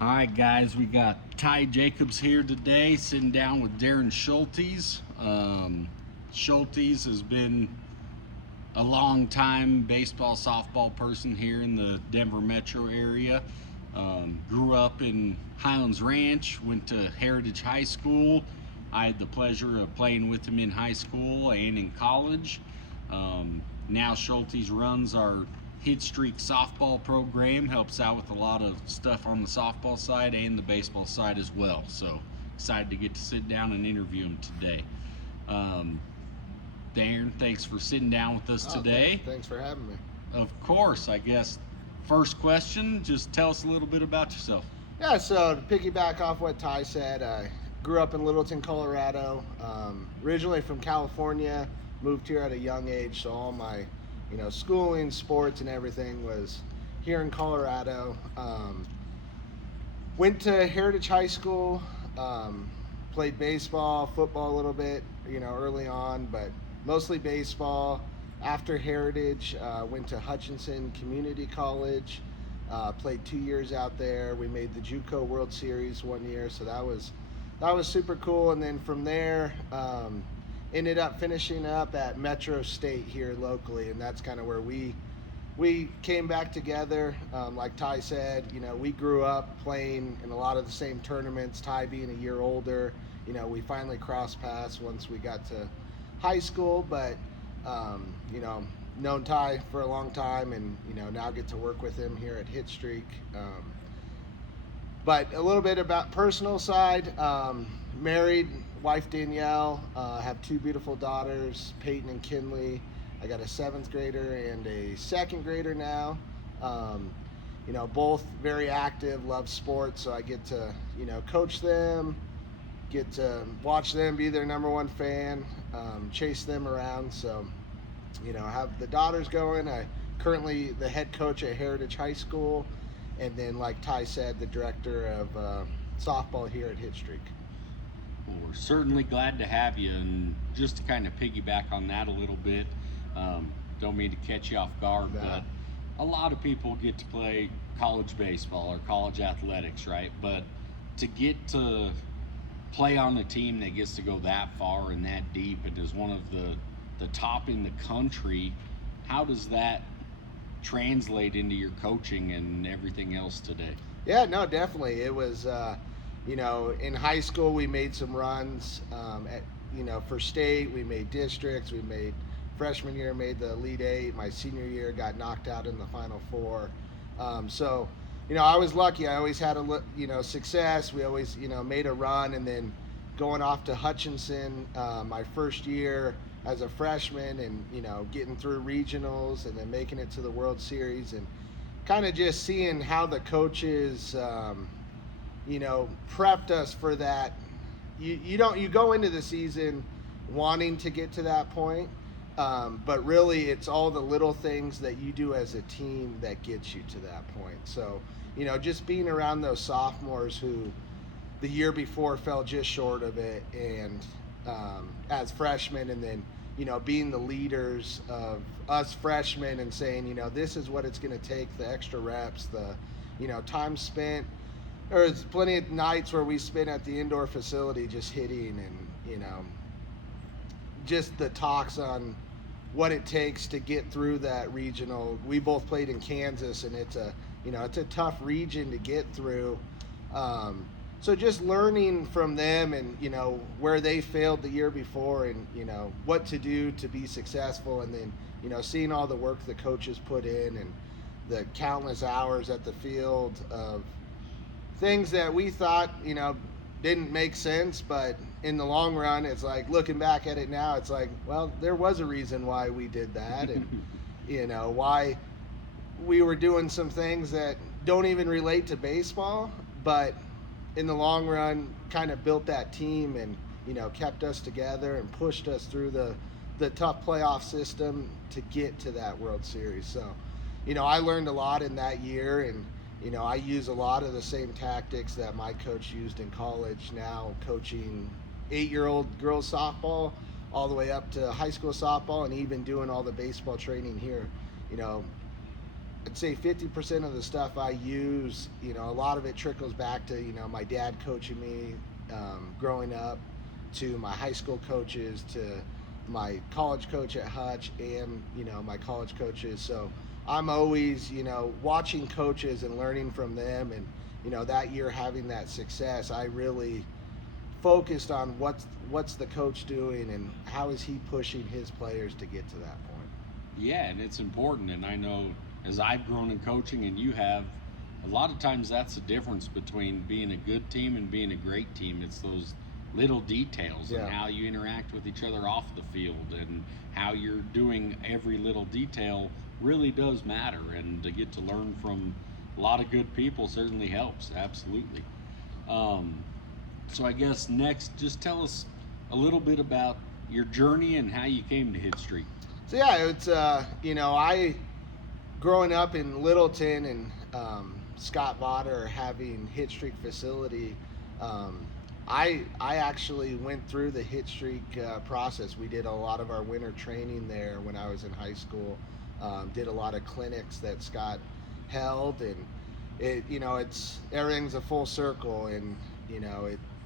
Hi guys, we got Ty Jacobs here today, sitting down with Daron Schulthies. Schulthies has been a long time baseball, softball person here in the Denver metro area. Grew up in Highlands Ranch, went to Heritage High School. I had the pleasure of playing with him in high school and in college. Now Schulthies runs our HitStreak softball program, helps out with a lot of stuff on the softball side and the baseball side as well. So excited to get to sit down and interview him today. Um, Darren, thanks for sitting down with us today. Thanks for having me. Of course, I guess first question, just tell us a little bit about yourself. Yeah, so to piggyback off what Ty said, I grew up in Littleton, Colorado. Originally from California, moved here at a young age, so all my, schooling, sports, and everything was here in Colorado. Went to Heritage High School, played baseball, football a little bit, early on, but mostly baseball. After Heritage, went to Hutchinson Community College, played 2 years out there. We made the JUCO World Series 1 year, so that was super cool. And then from there, ended up finishing up at Metro State here locally, and that's kind of where we came back together. Like Ty said, we grew up playing in a lot of the same tournaments. Ty being a year older, we finally crossed paths once we got to high school, but known Ty for a long time, and now get to work with him here at HitStreak. But a little bit about personal side. Married, wife Danielle. Have two beautiful daughters, Peyton and Kinley. I got a 7th grader and a 2nd grader now. Both very active, love sports, so I get to coach them, get to watch them, be their number one fan, chase them around. So I have the daughters going. I currently the head coach at Heritage High School, and then, like Ty said, the director of softball here at HitStreak. Well, we're certainly glad to have you, and just to kind of piggyback on that a little bit, don't mean to catch you off guard, but a lot of people get to play college baseball or college athletics, right? But to get to play on a team that gets to go that far and that deep and is one of the top in the country, how does that translate into your coaching and everything else today? Yeah, no, definitely. It was, in high school we made some runs. For state, we made districts. We made freshman year, made the Elite Eight. My senior year, got knocked out in the Final Four. So, I was lucky. I always had success. We always, made a run, and then going off to Hutchinson, my first year as a freshman, and getting through regionals and then making it to the World Series, and kind of just seeing how the coaches prepped us for that. You go into the season wanting to get to that point, but really it's all the little things that you do as a team that gets you to that point. So just being around those sophomores who the year before fell just short of it, and as freshmen, and then being the leaders of us freshmen and saying, this is what it's going to take, the extra reps, the time spent. There's plenty of nights where we spent at the indoor facility just hitting, and just the talks on what it takes to get through that regional. We both played in Kansas, and it's a tough region to get through. So just learning from them, and where they failed the year before, and what to do to be successful, and then seeing all the work the coaches put in, and the countless hours at the field of things that we thought didn't make sense, but in the long run, it's like, looking back at it now, it's like, well, there was a reason why we did that, and why we were doing some things that don't even relate to baseball, but in the long run kind of built that team, and kept us together and pushed us through the tough playoff system to get to that World Series. So I learned a lot in that year, and I use a lot of the same tactics that my coach used in college, now coaching 8-year-old girls softball all the way up to high school softball, and even doing all the baseball training here. I'd say 50% of the stuff I use, a lot of it trickles back to, my dad coaching me growing up, to my high school coaches, to my college coach at Hutch, and, my college coaches. So I'm always, watching coaches and learning from them. And, that year having that success, I really focused on what's the coach doing and how is he pushing his players to get to that point. Yeah, and it's important. And I know as I've grown in coaching and you have, a lot of times that's the difference between being a good team and being a great team. It's those little details and how you interact with each other off the field, and how you're doing every little detail really does matter. And to get to learn from a lot of good people certainly helps. Absolutely. So I guess next, just tell us a little bit about your journey and how you came to HitStreak. So yeah, it's I growing up in Littleton and Scott Vodder having HitStreak facility. I actually went through the HitStreak process. We did a lot of our winter training there when I was in high school. Did a lot of clinics that Scott held, and it's everything's a full circle. And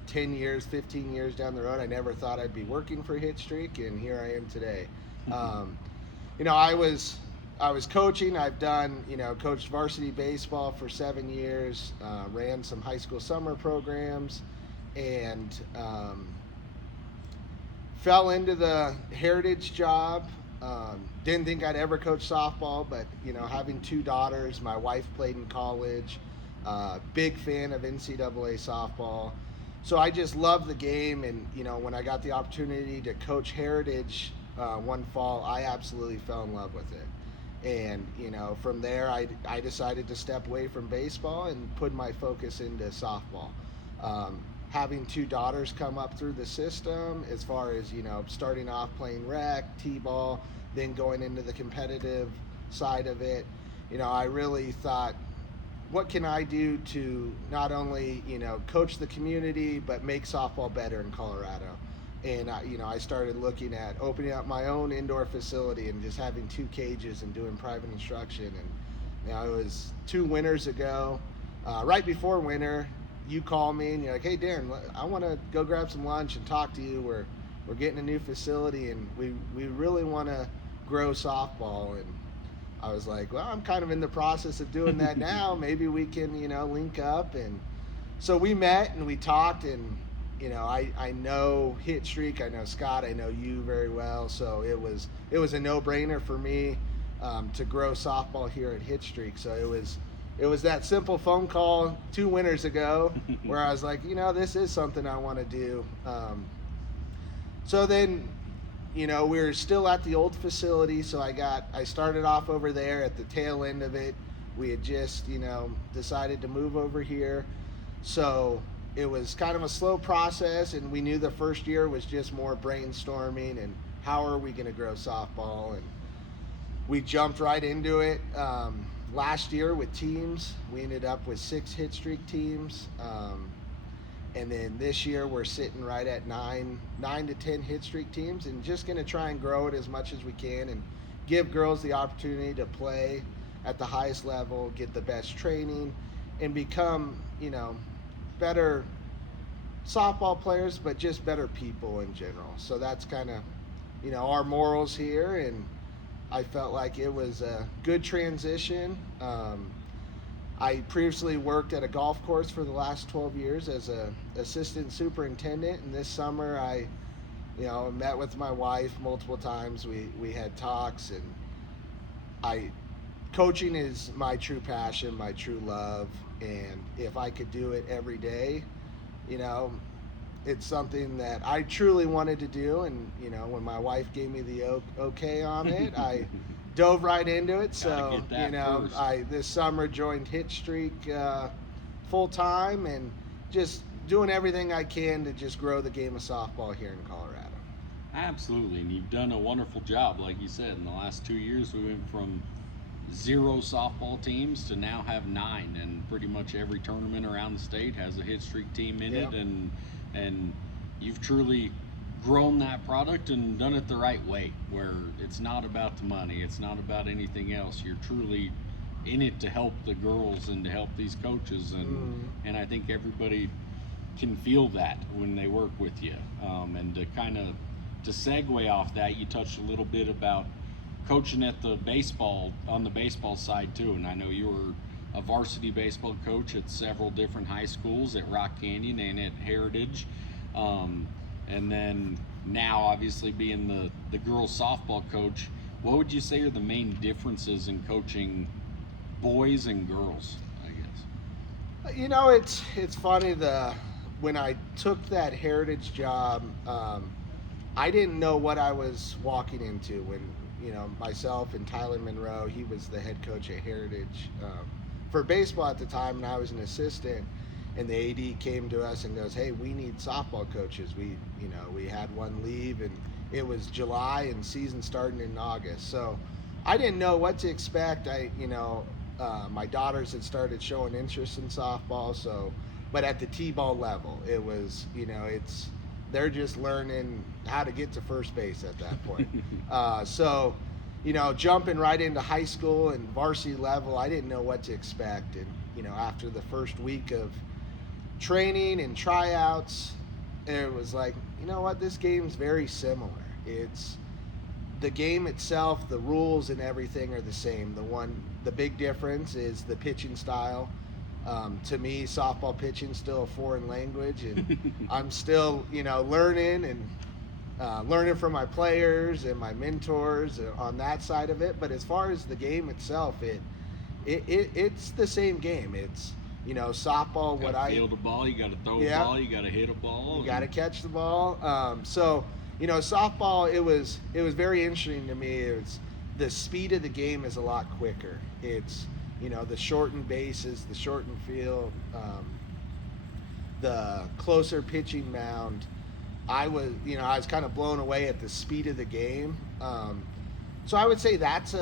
10 years, 15 years down the road, I never thought I'd be working for HitStreak, and here I am today. I was coaching. I've done, coached varsity baseball for 7 years, ran some high school summer programs, and fell into the Heritage job. Didn't think I'd ever coach softball, but, having 2 daughters, my wife played in college, big fan of NCAA softball. So I just loved the game, and, when I got the opportunity to coach Heritage one fall, I absolutely fell in love with it. And, from there, I decided to step away from baseball and put my focus into softball. Having 2 daughters come up through the system, as far as, starting off playing rec, t-ball, then going into the competitive side of it, I really thought, what can I do to not only, coach the community, but make softball better in Colorado? And I started looking at opening up my own indoor facility and just having 2 cages and doing private instruction. And it was 2 winters ago, right before winter, you call me and you're like, "Hey Daron, I want to go grab some lunch and talk to you. We're getting a new facility, and we really want to grow softball." And I was like, "Well, I'm kind of in the process of doing that now. Maybe we can, link up." And so we met and we talked, and I know HitStreak, I know Scott, I know you very well, so it was a no-brainer for me to grow softball here at HitStreak. So it was that simple phone call 2 winters ago where I was like, this is something I want to do. So then, we're still at the old facility, so I started off over there at the tail end of it. We had just, decided to move over here. So it was kind of a slow process, and we knew the first year was just more brainstorming and how are we going to grow softball, and we jumped right into it. Last year with teams, we ended up with 6 HitStreak teams, and then this year we're sitting right at 9 to 10 HitStreak teams, and just going to try and grow it as much as we can and give girls the opportunity to play at the highest level, get the best training, and become, better softball players, but just better people in general. So that's kind of, our morals here, and I felt like it was a good transition. I previously worked at a golf course for the last 12 years as a assistant superintendent, and this summer I, met with my wife multiple times. We had talks, and coaching is my true passion, my true love, and if I could do it every day, it's something that I truly wanted to do. And when my wife gave me the okay on it, I dove right into it. So I this summer joined HitStreak full time, and just doing everything I can to just grow the game of softball here in Colorado. Absolutely, and you've done a wonderful job. Like you said, in the last 2 years we went from 0 softball teams to now have 9, and pretty much every tournament around the state has a HitStreak team in it, and you've truly grown that product and done it the right way, where it's not about the money, it's not about anything else. You're truly in it to help the girls and to help these coaches, and I think everybody can feel that when they work with you. And to kind of to segue off that, you touched a little bit about coaching at the baseball on the baseball side too, and I know you were a varsity baseball coach at several different high schools, at Rock Canyon and at Heritage, and then now obviously being the girls softball coach. What would you say are the main differences in coaching boys and girls, I guess? You know, it's funny, when I took that Heritage job, I didn't know what I was walking into. When, you know, myself and Tyler Monroe, he was the head coach at Heritage for baseball at the time, and I was an assistant. And the AD came to us and goes, "Hey, we need softball coaches." We had one leave, and it was July, and season starting in August. So I didn't know what to expect. My daughters had started showing interest in softball, but at the T-ball level, it was, they're just learning how to get to first base at that point. Jumping right into high school and varsity level, I didn't know what to expect. And, after the first week of training and tryouts, it was like, you know what, this game's very similar. It's the game itself, the rules and everything are the same. The big difference is the pitching style. To me, softball pitching is still a foreign language, and I'm still, learning and learning from my players and my mentors on that side of it. But as far as the game itself, it's the same game. It's, softball. You gotta field a ball, you got to throw a ball, you got to hit a ball, you got to catch the ball. Softball, it was very interesting to me. The speed of the game is a lot quicker. It's, the shortened bases, the shortened field, the closer pitching mound. I was kind of blown away at the speed of the game. So I would say that's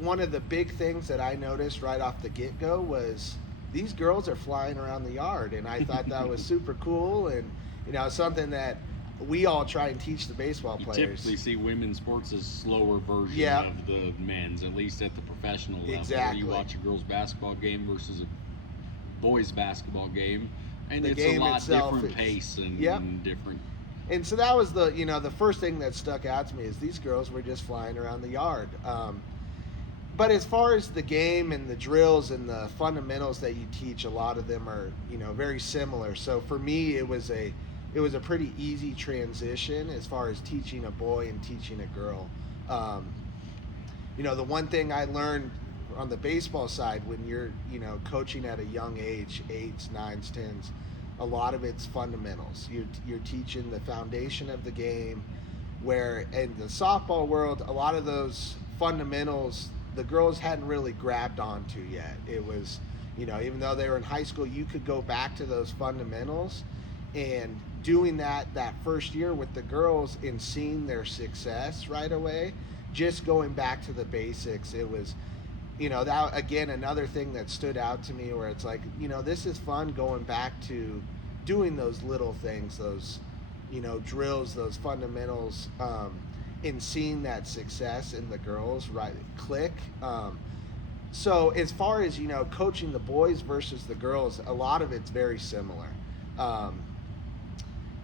one of the big things that I noticed right off the get-go was these girls are flying around the yard, and I thought that was super cool, and something that we all try and teach the baseball players. You typically see women's sports as slower version of the men's, at least at the professional level. Exactly. You watch a girls' basketball game versus a boys' basketball game, and it's a lot different pace and different. And so that was the first thing that stuck out to me is these girls were just flying around the yard. But as far as the game and the drills and the fundamentals that you teach, a lot of them are, very similar. So for me, it was a pretty easy transition as far as teaching a boy and teaching a girl. The one thing I learned on the baseball side when you're, coaching at a young age, 8s, 9s, 10s, a lot of it's fundamentals. You're teaching the foundation of the game, where in the softball world, a lot of those fundamentals the girls hadn't really grabbed onto yet. It was, even though they were in high school, you could go back to those fundamentals, and doing that first year with the girls and seeing their success right away, just going back to the basics, it was, that again, another thing that stood out to me where it's like, this is fun going back to doing those little things, those, drills, those fundamentals, and seeing that success in the girls click. So as far as, coaching the boys versus the girls, a lot of it's very similar.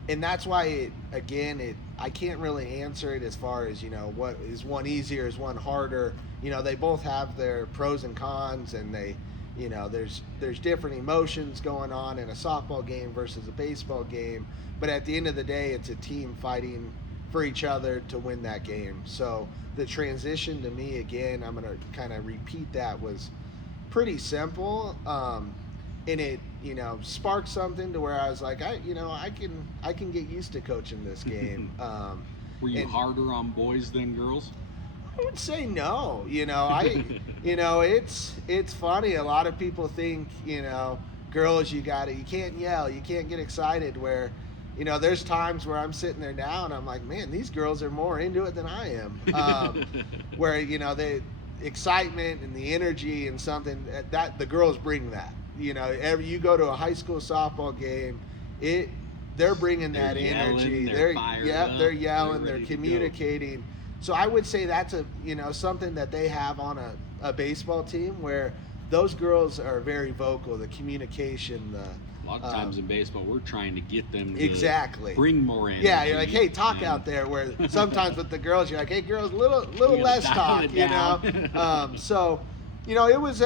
And that's why I can't really answer it as far as, what is one easier, is one harder. They both have their pros and cons, and they, there's different emotions going on in a softball game versus a baseball game. But at the end of the day, it's a team fighting for each other to win that game. So the transition to me, again, I'm going to kind of repeat that, was pretty simple. And it, sparked something to where I was like, I can get used to coaching this game. Were you harder on boys than girls? I would say no. It's funny. A lot of people think, girls, you can't yell, you can't get excited, where, there's times where I'm sitting there now and I'm like, man, these girls are more into it than I am. Where, the excitement and the energy and something that the girls bring that. You go to a high school softball game, they're bringing that energy. They're yelling, they're communicating. So I would say that's something that they have on a baseball team, where those girls are very vocal. The communication, A lot of times in baseball, we're trying to get them to exactly bring more energy. Yeah, you're like, hey, talk out there. Where sometimes with the girls, you're like, hey, girls, little less talk, So, it was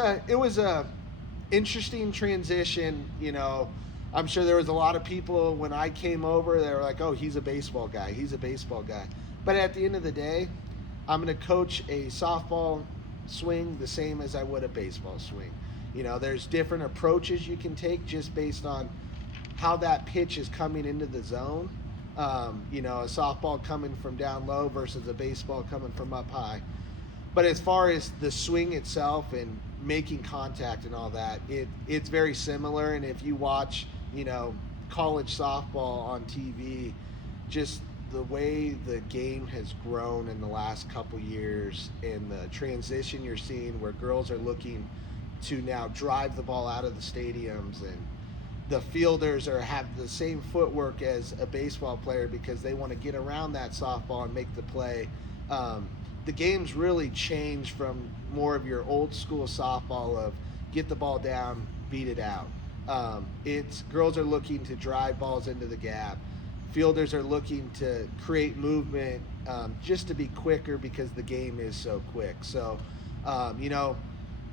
a interesting transition. I'm sure there was a lot of people when I came over, they were like, oh, he's a baseball guy. He's a baseball guy. But at the end of the day, I'm going to coach a softball swing the same as I would a baseball swing. There's different approaches you can take just based on how that pitch is coming into the zone. A softball coming from down low versus a baseball coming from up high. But as far as the swing itself and making contact and all that, it's very similar. And if you watch, college softball on TV, just the way the game has grown in the last couple years and the transition you're seeing where girls are looking to now drive the ball out of the stadiums, and the fielders have the same footwork as a baseball player because they want to get around that softball and make the play. The game's really changed from more of your old school softball of get the ball down, beat it out. It's girls are looking to drive balls into the gap. Fielders are looking to create movement just to be quicker because the game is so quick. So,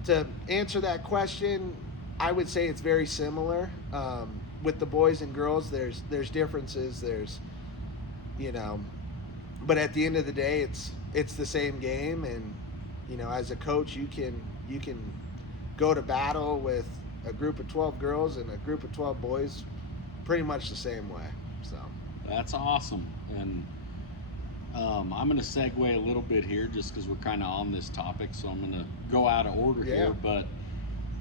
to answer that question, I would say it's very similar. With the boys and girls, there's differences. But at the end of the day, it's the same game. And as a coach, you can go to battle with a group of 12 girls and a group of 12 boys pretty much the same way. So that's awesome. And I'm going to segue a little bit here just because we're kind of on this topic, so I'm going to go out of order here. But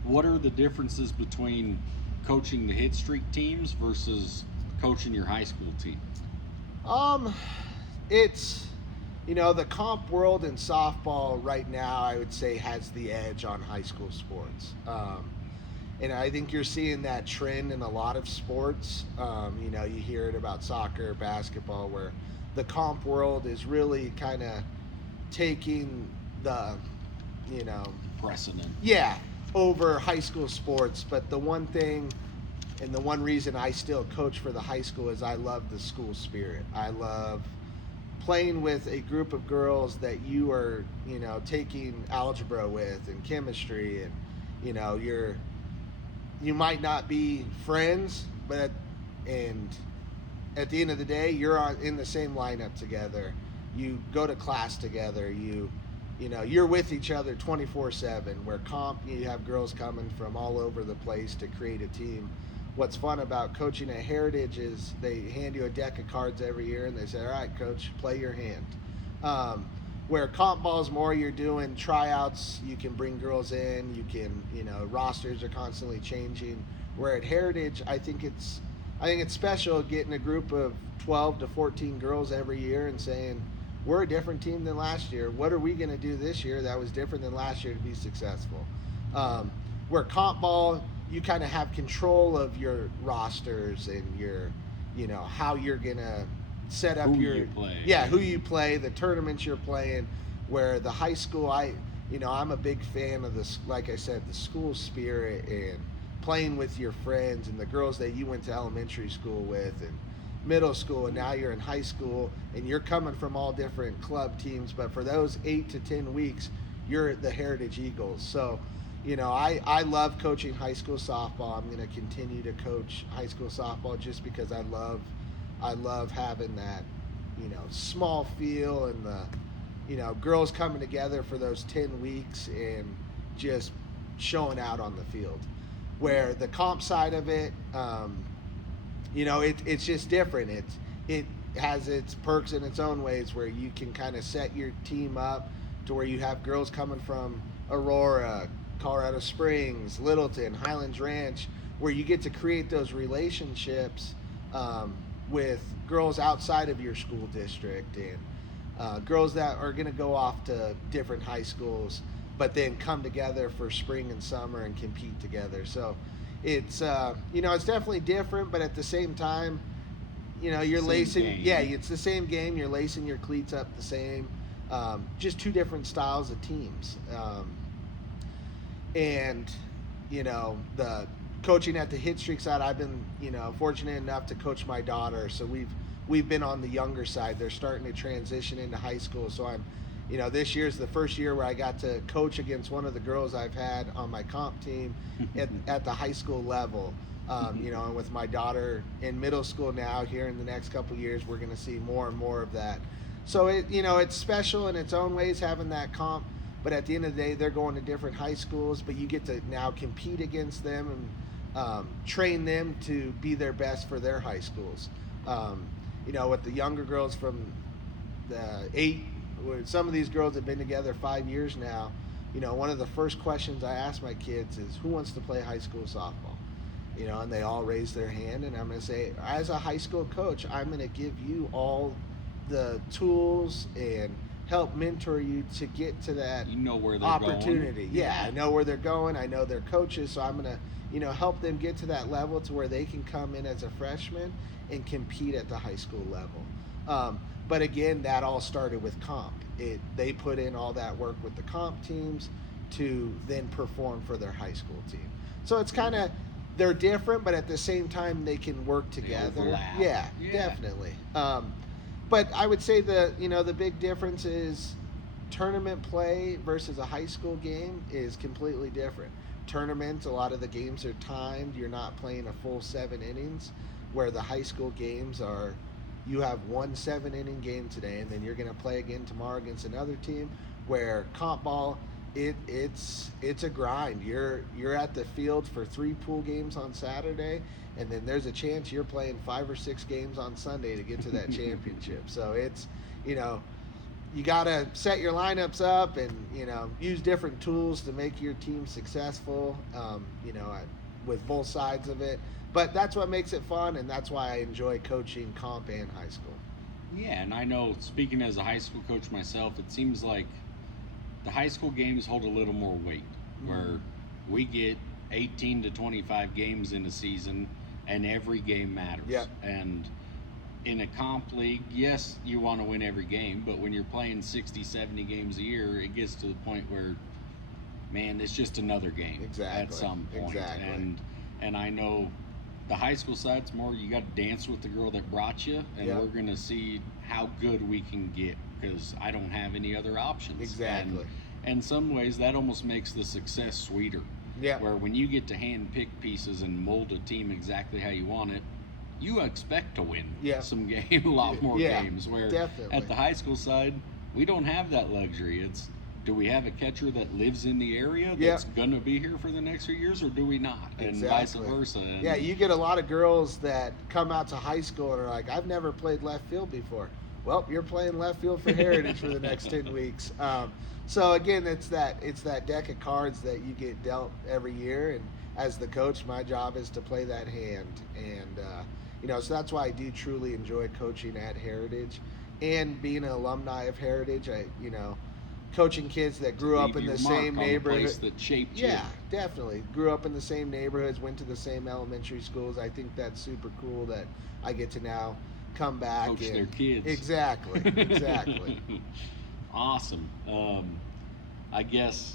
what are the differences between coaching the HitStreak teams versus coaching your high school team? It's the comp world in softball right now, I would say, has the edge on high school sports. And I think you're seeing that trend in a lot of sports. You hear it about soccer, basketball, where the comp world is really kind of taking the, precedent. Yeah, over high school sports. But the one thing and the one reason I still coach for the high school is I love the school spirit. I love playing with a group of girls that you are, taking algebra with and chemistry, and, you might not be friends, but at the end of the day, you're in the same lineup together. You go to class together. You're with each other 24/7. Where comp, you have girls coming from all over the place to create a team. What's fun about coaching at Heritage is they hand you a deck of cards every year and they say, all right, coach, play your hand. Where comp ball's more, you're doing tryouts, you can bring girls in, you can, rosters are constantly changing. Where at Heritage, I think it's special getting a group of 12 to 14 girls every year and saying, we're a different team than last year. What are we going to do this year that was different than last year to be successful? Where comp ball, you kind of have control of your rosters and your, how you're going to set up who you play, the tournaments you're playing. Where the high school, I'm a big fan of this, like I said, the school spirit and playing with your friends and the girls that you went to elementary school with and middle school, and now you're in high school and you're coming from all different club teams, but for those 8 to 10 weeks, you're the Heritage Eagles. So, I love coaching high school softball. I'm going to continue to coach high school softball just because I love having that, small feel and the, girls coming together for those 10 weeks and just showing out on the field. Where the comp side of it, it's just different. It has its perks in its own ways where you can kind of set your team up to where you have girls coming from Aurora, Colorado Springs, Littleton, Highlands Ranch, where you get to create those relationships with girls outside of your school district and girls that are going to go off to different high schools, but then come together for spring and summer and compete together. So it's it's definitely different, but at the same time, you're lacing. Yeah, it's the same game. You're lacing your cleats up the same. just two different styles of teams. And the coaching at the HitStreak side, I've been fortunate enough to coach my daughter, so we've been on the younger side. They're starting to transition into high school, so I'm this year's the first year where I got to coach against one of the girls I've had on my comp team at the high school level. And with my daughter in middle school now, here in the next couple of years, we're going to see more and more of that. So it's special in its own ways having that comp. But at the end of the day, they're going to different high schools, but you get to now compete against them and train them to be their best for their high schools. With the younger girls from the some of these girls have been together 5 years now. One of the first questions I ask my kids is, who wants to play high school softball? And they all raise their hand, and I'm going to say, as a high school coach, I'm going to give you all the tools and help mentor you to get to that where they're opportunity. Going. Yeah, I know where they're going. I know their coaches, so I'm going to help them get to that level to where they can come in as a freshman and compete at the high school level. But again, that all started with comp. They put in all that work with the comp teams to then perform for their high school team. So it's kind of, they're different, but at the same time they can work together. Yeah, definitely. But I would say the big difference is tournament play versus a high school game is completely different. Tournaments, a lot of the games are timed. You're not playing a full 7 innings, where the high school games are, you have one 7-inning game today, and then you're going to play again tomorrow against another team. Where comp ball, it's a grind. You're at the field for 3 pool games on Saturday, and then there's a chance you're playing 5 or 6 games on Sunday to get to that championship. So it's you got to set your lineups up and use different tools to make your team successful. With both sides of it. But that's what makes it fun, and that's why I enjoy coaching comp and high school. Yeah, and I know, speaking as a high school coach myself, it seems like the high school games hold a little more weight, where we get 18 to 25 games in a season, and every game matters. Yep. And in a comp league, yes, you want to win every game, but when you're playing 60, 70 games a year, it gets to the point where, man, it's just another game at some point. Exactly. And I know the high school side's more, you got to dance with the girl that brought you, and we're going to see how good we can get, because I don't have any other options. Exactly. And in some ways, that almost makes the success sweeter. Yeah. Where when you get to hand pick pieces and mold a team exactly how you want it, you expect to win some a lot more games. Where definitely. At the high school side, we don't have that luxury. It's, do we have a catcher that lives in the area that's going to be here for the next few years, or do we not? And vice versa. And you get a lot of girls that come out to high school and are like, I've never played left field before. Well, you're playing left field for Heritage for the next 10 weeks. So again, it's that deck of cards that you get dealt every year, and as the coach, my job is to play that hand. And so that's why I do truly enjoy coaching at Heritage, and being an alumni of Heritage. Coaching kids that grew up in the same neighborhood. That shaped you. Yeah, definitely. Grew up in the same neighborhoods, went to the same elementary schools. I think that's super cool that I get to now come back coach their kids. Exactly. Awesome. I guess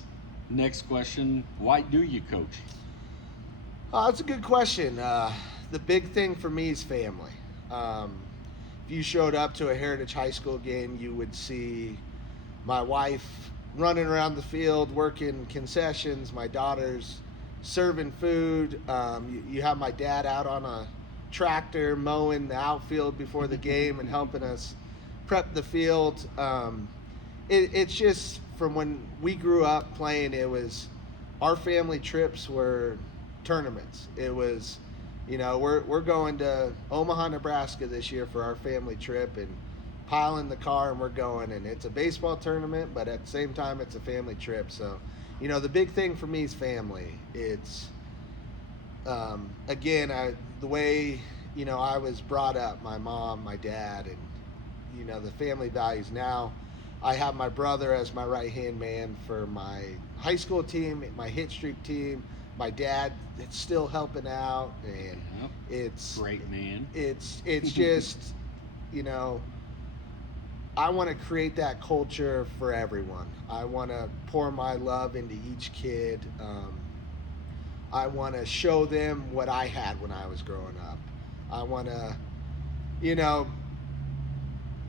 next question, why do you coach? That's a good question. The big thing for me is family. If you showed up to a Heritage High School game, you would see my wife running around the field, working concessions, my daughter's serving food. You have my dad out on a tractor mowing the outfield before the game and helping us prep the field. It's just, from when we grew up playing, it was, our family trips were tournaments. It was, we're going to Omaha, Nebraska this year for our family trip, and pile in the car and we're going, and it's a baseball tournament, but at the same time it's a family trip. So the big thing for me is family. It's again, the way I was brought up, my mom, my dad, and the family values. Now I have my brother as my right hand man for my high school team, my HitStreak team. My dad, it's still helping out, and it's great, man. It's just I want to create that culture for everyone. I want to pour my love into each kid. I want to show them what I had when I was growing up. I want to, you know,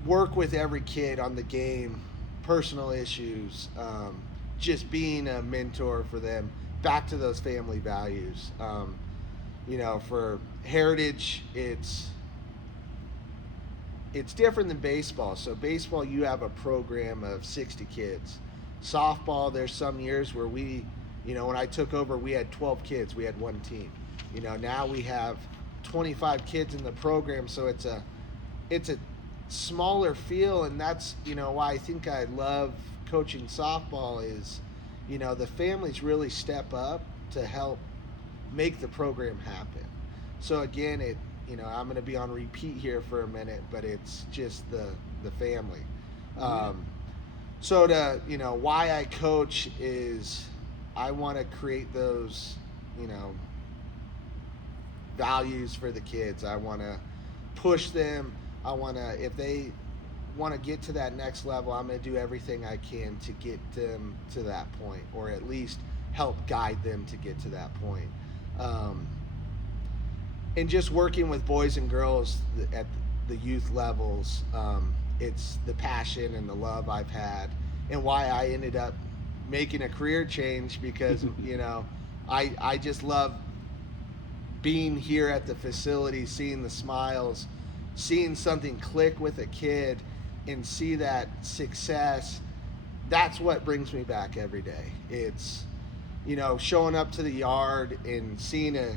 work with every kid on the game, personal issues, just being a mentor for them, back to those family values. For Heritage, it's different than baseball. So baseball, you have a program of 60 kids. Softball, there's some years where when I took over, we had 12 kids. We had one team. Now we have 25 kids in the program, so it's a smaller feel, and that's why I think I love coaching softball is, the families really step up to help make the program happen. So again, I'm going to be on repeat here for a minute, but it's just the family. Why I coach is I want to create those, values for the kids. I want to push them. If they want to get to that next level, I'm going to do everything I can to get them to that point, or at least help guide them to get to that point. And just working with boys and girls at the youth levels, it's the passion and the love I've had, and why I ended up making a career change, because I just love being here at the facility, seeing the smiles, seeing something click with a kid and see that success. That's what brings me back every day. It's showing up to the yard and seeing a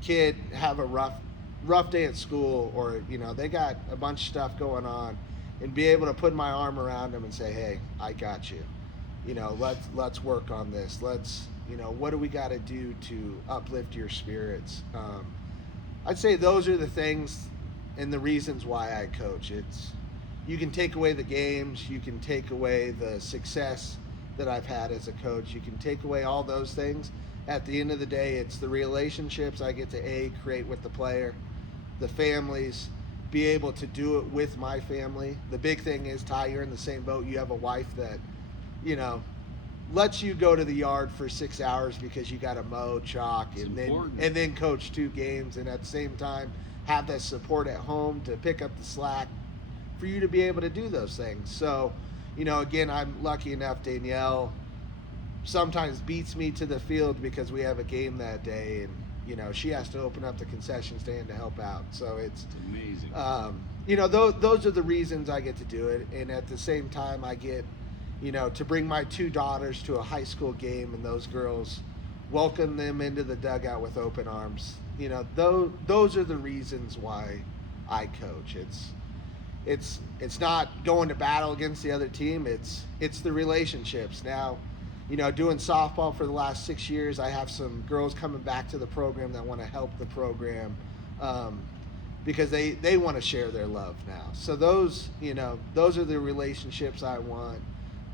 kid have a rough day at school, or they got a bunch of stuff going on, and be able to put my arm around them and say, hey, I got you. Let's work on this. What do we got to do to uplift your spirits? I'd say those are the things and the reasons why I coach. You can take away the games, you can take away the success that I've had as a coach, you can take away all those things. At the end of the day, it's the relationships I get to create with the player, the families, be able to do it with my family. The big thing is, Ty, you're in the same boat. You have a wife that lets you go to the yard for 6 hours because you got to mow, chalk, and then coach 2 games, and at the same time have that support at home to pick up the slack for you to be able to do those things. So, again, I'm lucky enough, Danielle sometimes beats me to the field because we have a game that day, and she has to open up the concession stand to help out. So it's amazing. Those are the reasons I get to do it, and at the same time I get to bring my 2 daughters to a high school game, and those girls welcome them into the dugout with open arms. Those are the reasons why I coach. It's not going to battle against the other team. It's the relationships. Now, doing softball for the last 6 years, I have some girls coming back to the program that want to help the program, because they want to share their love now. So those are the relationships I want.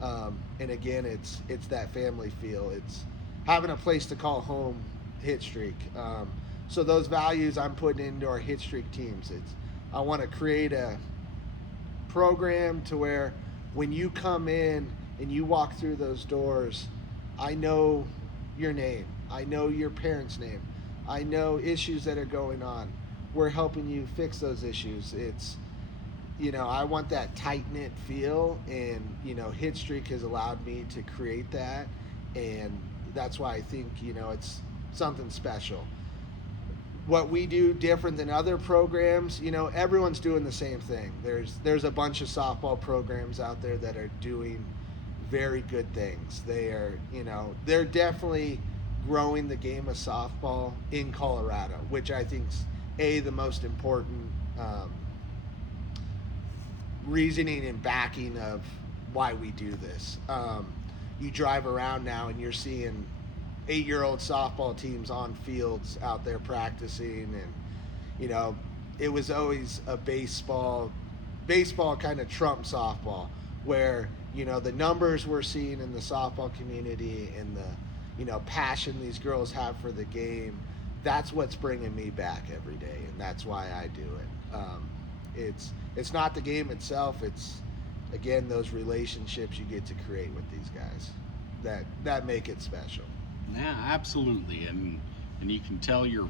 And again, it's that family feel. It's having a place to call home, HitStreak. So those values I'm putting into our HitStreak teams. I want to create a program to where when you come in and you walk through those doors, I know your name. I know your parents' name. I know issues that are going on. We're helping you fix those issues. I want that tight-knit feel, and, HitStreak has allowed me to create that, and that's why I think, it's something special. What we do different than other programs, everyone's doing the same thing. There's a bunch of softball programs out there that are doing very good things. They're definitely growing the game of softball in Colorado, which I think is the most important reasoning and backing of why we do this. You drive around now and you're seeing 8-year-old softball teams on fields out there practicing, and it was always a baseball kind of trump softball, where the numbers we're seeing in the softball community and the passion these girls have for the game, that's what's bringing me back every day, and that's why I do it. It's not the game itself, again, those relationships you get to create with these guys that make it special. Yeah, absolutely, and you can tell your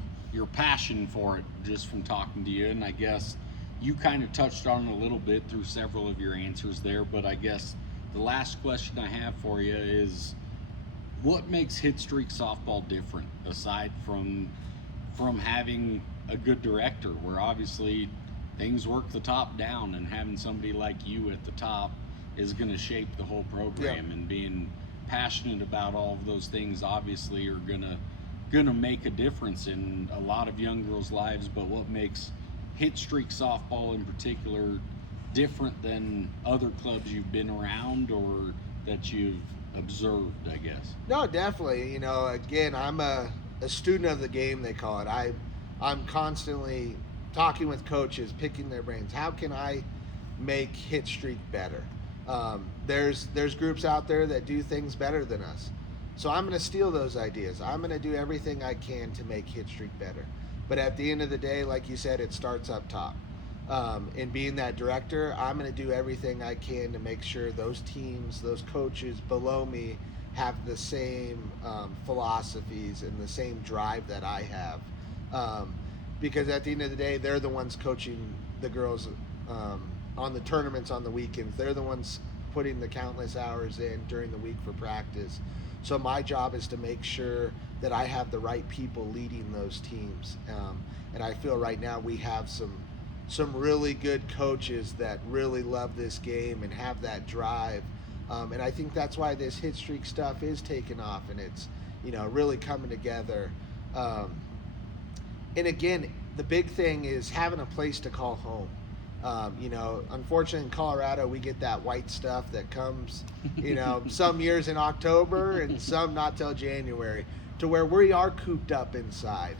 passion for it just from talking to you. And I guess you kind of touched on it a little bit through several of your answers there. But I guess the last question I have for you is, what makes HitStreak softball different aside from having a good director, where obviously things work the top down, and having somebody like you at the top is going to shape the whole program, and being passionate about all of those things obviously are gonna make a difference in a lot of young girls' lives. But what makes HitStreak softball in particular different than other clubs you've been around or that you've observed, I guess? No, definitely. Again, I'm a student of the game, they call it. I'm constantly talking with coaches, picking their brains. How can I make HitStreak better? There's groups out there that do things better than us. So I'm going to steal those ideas. I'm going to do everything I can to make HitStreak better. But at the end of the day, like you said, it starts up top. And being that director, I'm going to do everything I can to make sure those teams, those coaches below me have the same philosophies and the same drive that I have. Because at the end of the day, they're the ones coaching the girls on the tournaments on the weekends. They're the ones putting the countless hours in during the week for practice. So my job is to make sure that I have the right people leading those teams. And I feel right now we have some really good coaches that really love this game and have that drive. And I think that's why this HitStreak stuff is taking off, and it's really coming together. And again, the big thing is having a place to call home. Unfortunately in Colorado, we get that white stuff that comes, some years in October and some not till January, to where we are cooped up inside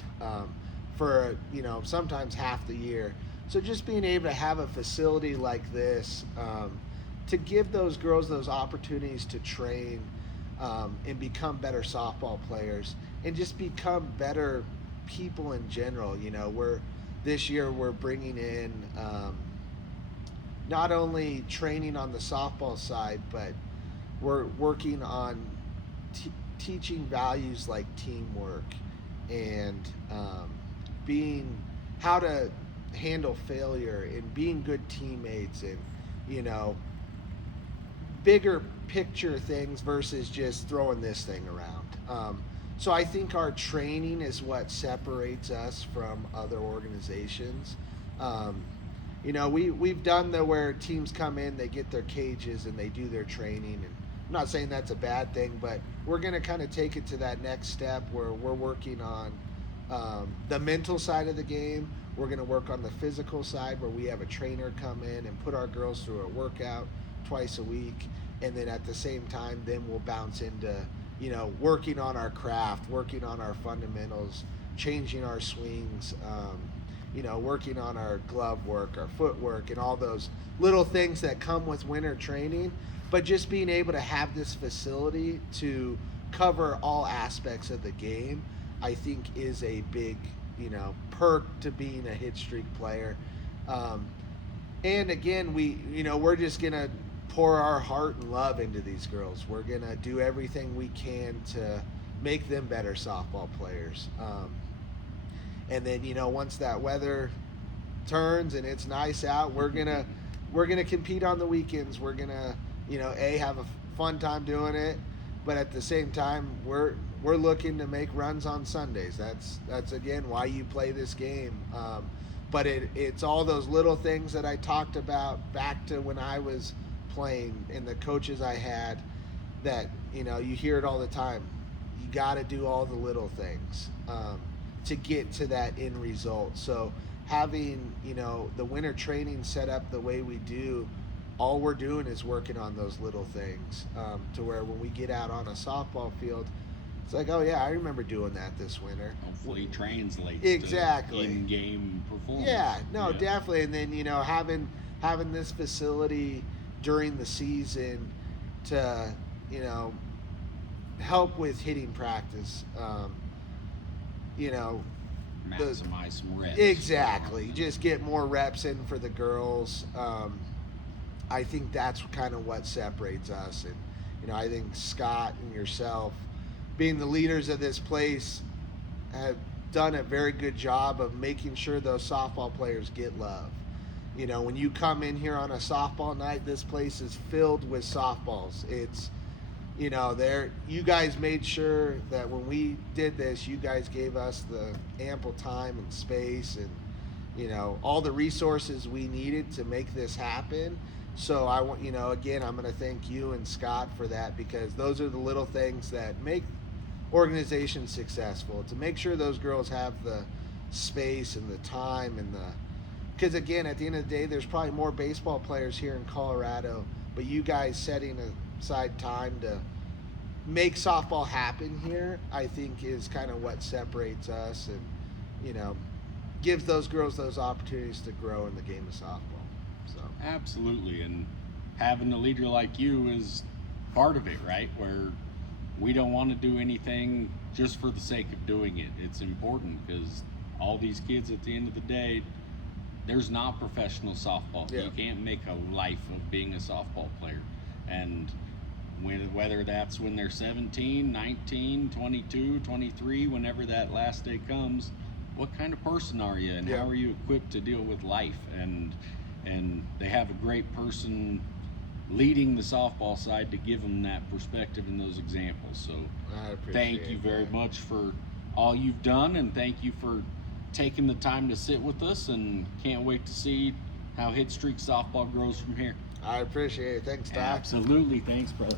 for, sometimes half the year. So just being able to have a facility like this to give those girls those opportunities to train and become better softball players and just become better people in general. This year we're bringing in not only training on the softball side, but we're working on teaching values like teamwork and being how to handle failure and being good teammates and bigger picture things versus just throwing this thing around. So I think our training is what separates us from other organizations. We've done where teams come in, they get their cages and they do their training, and I'm not saying that's a bad thing, but we're going to kind of take it to that next step where we're working on the mental side of the game. We're going to work on the physical side where we have a trainer come in and put our girls through a workout twice a week, and then at the same time then we'll bounce into working on our craft, working on our fundamentals, changing our swings, working on our glove work, our footwork, and all those little things that come with winter training. But just being able to have this facility to cover all aspects of the game, I think is a big, perk to being a HitStreak player. And again, we're just gonna pour our heart and love into these girls. We're gonna do everything we can to make them better softball players. And then once that weather turns and it's nice out, we're gonna compete on the weekends. We're gonna have a fun time doing it, but at the same time we're looking to make runs on Sundays. That's again why you play this game. But it's all those little things that I talked about back to when I was playing and the coaches I had, that you hear it all the time. You got to do all the little things to get to that end result. So having the winter training set up the way we do, all we're doing is working on those little things to where when we get out on a softball field, it's like, oh yeah, I remember doing that this winter. Hopefully translates exactly to in-game performance. Yeah, no, definitely. And then having this facility during the season to help with hitting practice. Maximize some reps. Exactly. Just get more reps in for the girls. I think that's kind of what separates us. And I think Scott and yourself, being the leaders of this place, have done a very good job of making sure those softball players get love. When you come in here on a softball night, this place is filled with softballs. It's you guys made sure that when we did this, you guys gave us the ample time and space and all the resources we needed to make this happen. So I want, again, I'm going to thank you and Scott for that, because those are the little things that make organizations successful, to make sure those girls have the space and the time and because again, at the end of the day, there's probably more baseball players here in Colorado, but you guys setting aside time to make softball happen here, I think is kind of what separates us and gives those girls those opportunities to grow in the game of softball. So Absolutely, and having a leader like you is part of it, right? Where we don't want to do anything just for the sake of doing it. It's important because all these kids, at the end of the day, there's not professional softball. Yeah. You can't make a life of being a softball player. And whether that's when they're 17, 19, 22, 23, whenever that last day comes, what kind of person are you, and Yeah. how are you equipped to deal with life? And they have a great person leading the softball side to give them that perspective and those examples. So I appreciate thank you very that. much for all you've done, and thank you for taking the time to sit with us, and can't wait to see how HitStreak softball grows from here. I appreciate it. Thanks, Doc. Absolutely. Thanks, brother.